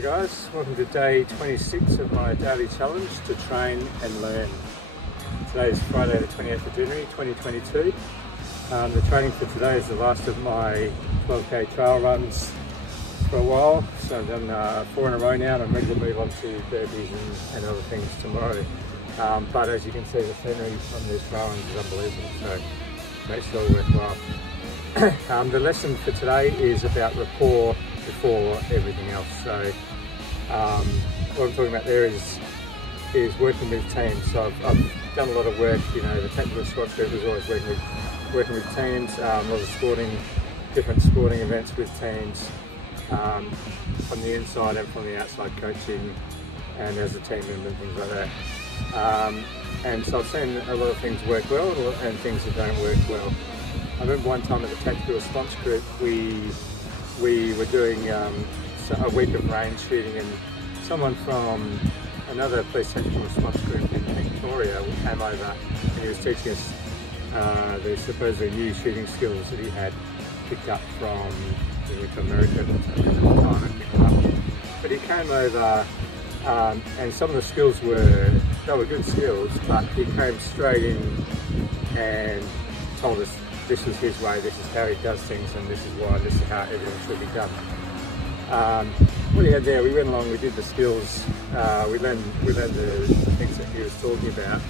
Hi guys, welcome to day 26 of my daily challenge to train and learn. Today is Friday the 28th of January 2022. The training for today is the last of my 12k trail runs for a while, so I've done 4 in a row now and I'm ready to move on to burpees and other things tomorrow. But as you can see, the scenery from these trail runs is unbelievable, so it makes it all worthwhile. The lesson for today is about rapport before everything else. So what I'm talking about there is working with teams. So I've done a lot of work, you know, the technical squad group was always working with teams, a lot of different sporting events with teams, from the inside and from the outside coaching and as a team member and things like that. And so I've seen a lot of things work well and things that don't work well. I remember one time at the tactical response group we were doing a week of range shooting, and someone from another police tactical response group in Victoria came over and he was teaching us the supposedly new shooting skills that he had picked up from, he went to America at the time and picked them up. But he came over and some of the skills were good skills, but he came straight in and told us this was his way, this is how he does things, and this is why, this is how everything should be done. What he had there, we went along, we did the skills, we learned the things that he was talking about,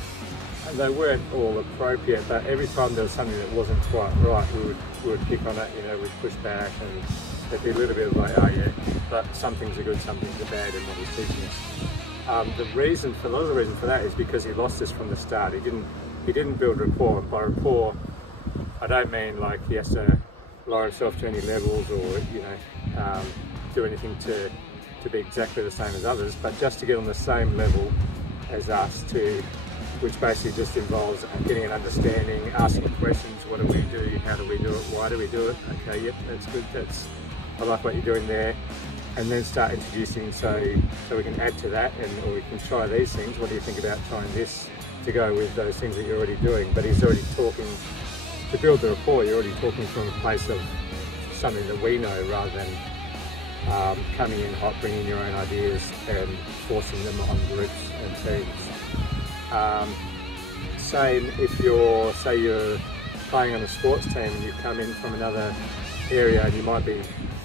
and they weren't all appropriate, but every time there was something that wasn't quite right, we would pick on it, you know, we'd push back, and there'd be a little bit of like, oh yeah, but some things are good, some things are bad in what he's teaching us. A lot of the reason for that is because he lost us from the start. He didn't build rapport. By rapport, I don't mean like he has to lower himself to any levels or, you know, do anything to be exactly the same as others, but just to get on the same level as us, which basically just involves getting an understanding, asking questions, what do we do, how do we do it, why do we do it, okay, yep, that's good, I like what you're doing there, and then start introducing so we can add to that, or we can try these things, what do you think about trying this to go with those things that you're already doing. But he's already talking, to build the rapport, you're already talking from a place of something that we know rather than coming in hot, bringing your own ideas and forcing them on groups and teams. Same if you're playing on a sports team and you come in from another area and you might be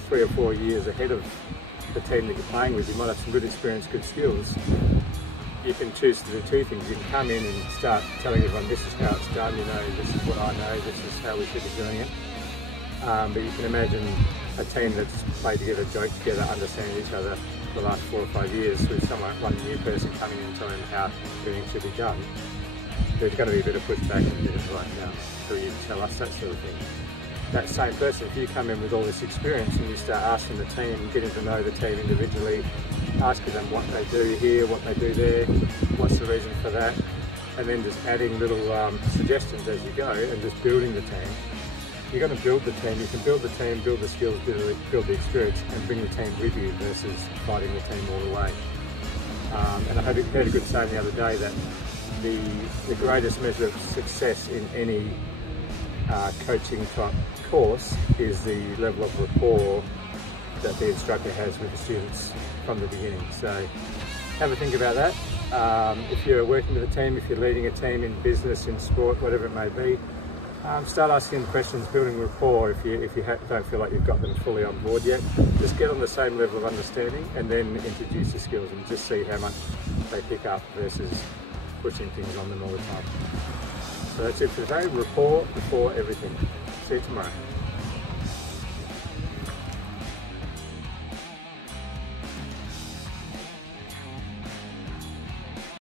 3 or 4 years ahead of the team that you're playing with, you might have some good experience, good skills. You can choose to do two things. You can come in and start telling everyone this is how it's done, you know, this is what I know, this is how we should be doing it. But you can imagine a team that's played together, joked together, understanding each other for the last 4 or 5 years, with one new person coming in and telling them how everything should be done. There's going to be a bit of pushback and a bit of like, so you tell us, that sort of thing. That same person, if you come in with all this experience and you start asking the team, getting to know the team individually, asking them what they do here, what they do there, what's the reason for that, and then just adding little suggestions as you go and just building the team. You're going to build the team. You can build the team, build the skills, build the experience, and bring the team with you versus fighting the team all the way. And I heard a good saying the other day that the greatest measure of success in any coaching type course is the level of rapport that the instructor has with the students from the beginning. So have a think about that. If you're working with a team, if you're leading a team in business, in sport, whatever it may be, start asking them questions, building rapport. If you don't feel like you've got them fully on board yet, just get on the same level of understanding and then introduce the skills and just see how much they pick up versus pushing things on them all the time. So that's it for today. Rapport before everything. See you tomorrow.